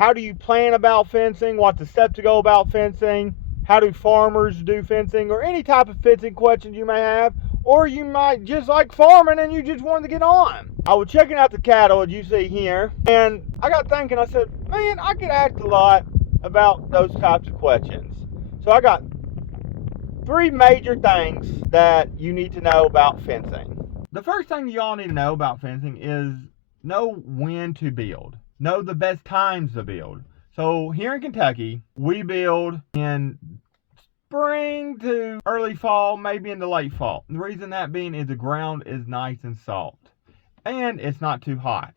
how do you plan about fencing, what's the steps to go about fencing, how do farmers do fencing, or any type of fencing questions you may have, or you might just like farming and you just wanted to get on. I was checking out the cattle, as you see here, and I got thinking, I said, man, I get asked a lot about those types of questions. So I got 3 major things that you need to know about fencing. The first thing you all need to know about fencing is know when to build. Know the best times to build. So here in Kentucky, we build in spring to early fall, maybe into late fall. The reason that being is the ground is nice and soft. And it's not too hot.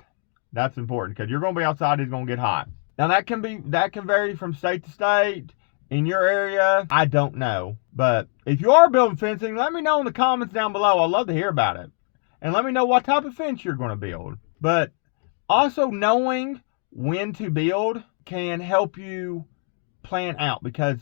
That's important because you're going to be outside, it's going to get hot. Now that can vary from state to state. In your area, I don't know. But if you are building fencing, let me know in the comments down below. I'd love to hear about it. And let me know what type of fence you're going to build. But also knowing when to build can help you plan out, because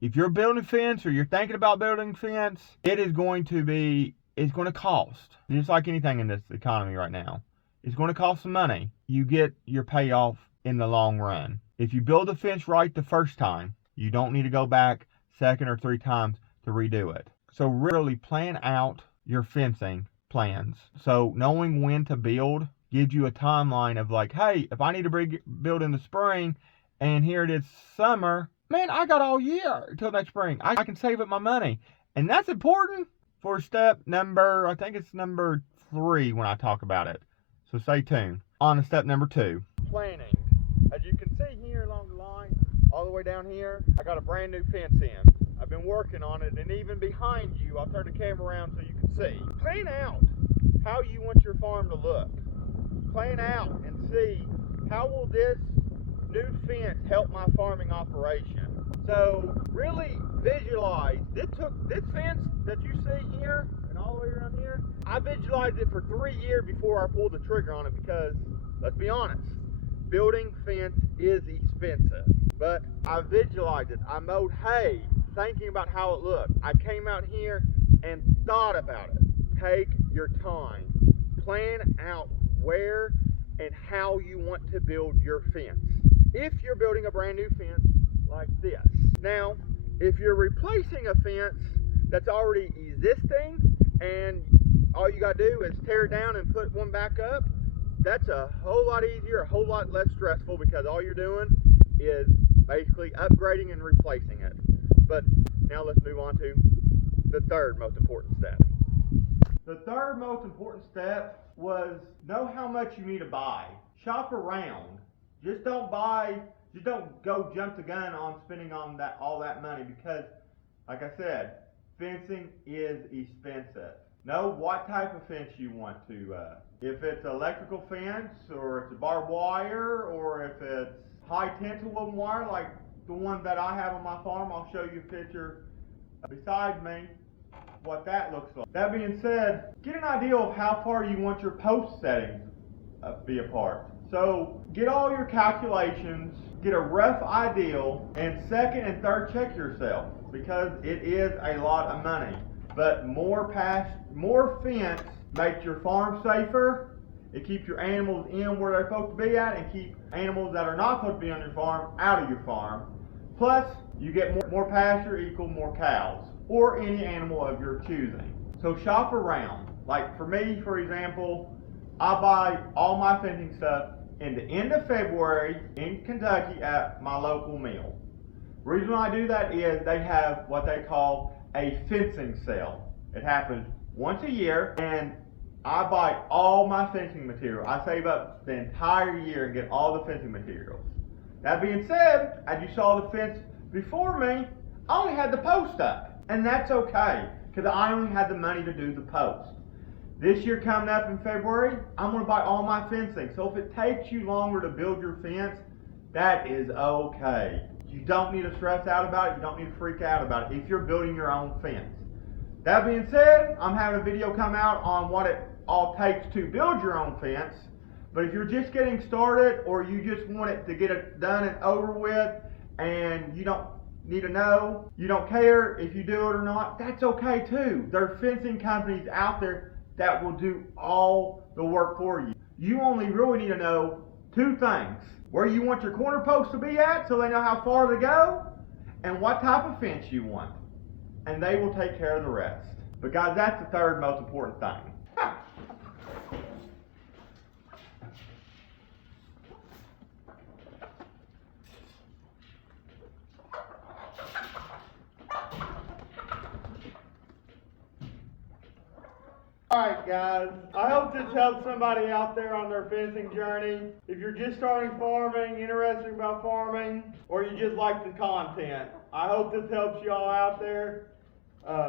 if you're building a fence or you're thinking about building a fence, it's going to cost. Just like anything in this economy right now. It's going to cost some money. You get your payoff in the long run. If you build the fence right the first time, you don't need to go back 2nd or 3 times to redo it. So really plan out your fencing plans. So knowing when to build gives you a timeline of like, hey, if I need to build in the spring and here it is summer, man, I got all year until next spring. I can save up my money. And that's important for step number, I think it's number 3 when I talk about it. So stay tuned. On to step number 2. Planning. As you can see here along the line, all the way down here, I got a brand new fence in. I've been working on it, and even behind you, I'll turn the camera around so you can see. Plan out how you want your farm to look. Plan out and see how will this new fence help my farming operation. So really visualize. This fence that you see here and all the way around here, I visualized it for 3 years before I pulled the trigger on it, because let's be honest, building fence is expensive. But I visualized it. I mowed hay thinking about how it looked. I came out here and thought about it. Take your time. Plan out where and how you want to build your fence. If you're building a brand new fence like this. Now, if you're replacing a fence that's already existing and all you got to do is tear it down and put one back up, that's a whole lot easier, a whole lot less stressful, because all you're doing is basically upgrading and replacing it. But now let's move on to the 3rd most important step. The 3rd most important step was know how much you need to buy. Shop around. Just don't go jump the gun on spending on all that money, because like I said, fencing is expensive. Know what type of fence you want to, if it's electrical fence, or it's a barbed wire, or if it's high tension woven wire like the one that I have on my farm. I'll show you a picture beside me what that looks like. That being said, get an idea of how far you want your post settings be apart. So get all your calculations, get a rough ideal, and 2nd and 3rd check yourself, because it is a lot of money. But more fence makes your farm safer. It keeps your animals in where they're supposed to be at, and keep animals that are not supposed to be on your farm out of your farm. Plus, you get more pasture equal more cows, or any animal of your choosing. So shop around. Like for me, for example, I buy all my fencing stuff in the end of February in Kentucky at my local mill. The reason why I do that is they have what they call a fencing sale. It happens once a year, and I buy all my fencing material. I save up the entire year and get all the fencing materials. That being said, as you saw the fence before me, I only had the post up, and that's okay, because I only had the money to do the post. This year coming up in February, I'm going to buy all my fencing. So if it takes you longer to build your fence, that is okay. You don't need to stress out about it. You don't need to freak out about it if you're building your own fence. That being said, I'm having a video come out on what it all takes to build your own fence. But if you're just getting started, or you just want it to get it done and over with, and you don't need to know, you don't care if you do it or not, that's okay too. There are fencing companies out there that will do all the work for you. You only really need to know 2 things. where you want your corner posts to be at so they know how far to go, and what type of fence you want. And they will take care of the rest. But guys, that's the third most important thing. Alright guys, I hope this helps somebody out there on their fencing journey. If you're just starting farming, interested about farming, or you just like the content, I hope this helps you all out there.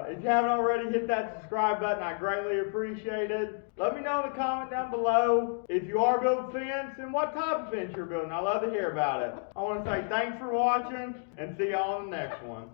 If you haven't already, hit that subscribe button. I greatly appreciate it. Let me know in the comment down below if you are building fence and what type of fence you're building. I love to hear about it. I want to say thanks for watching and see y'all in the next one.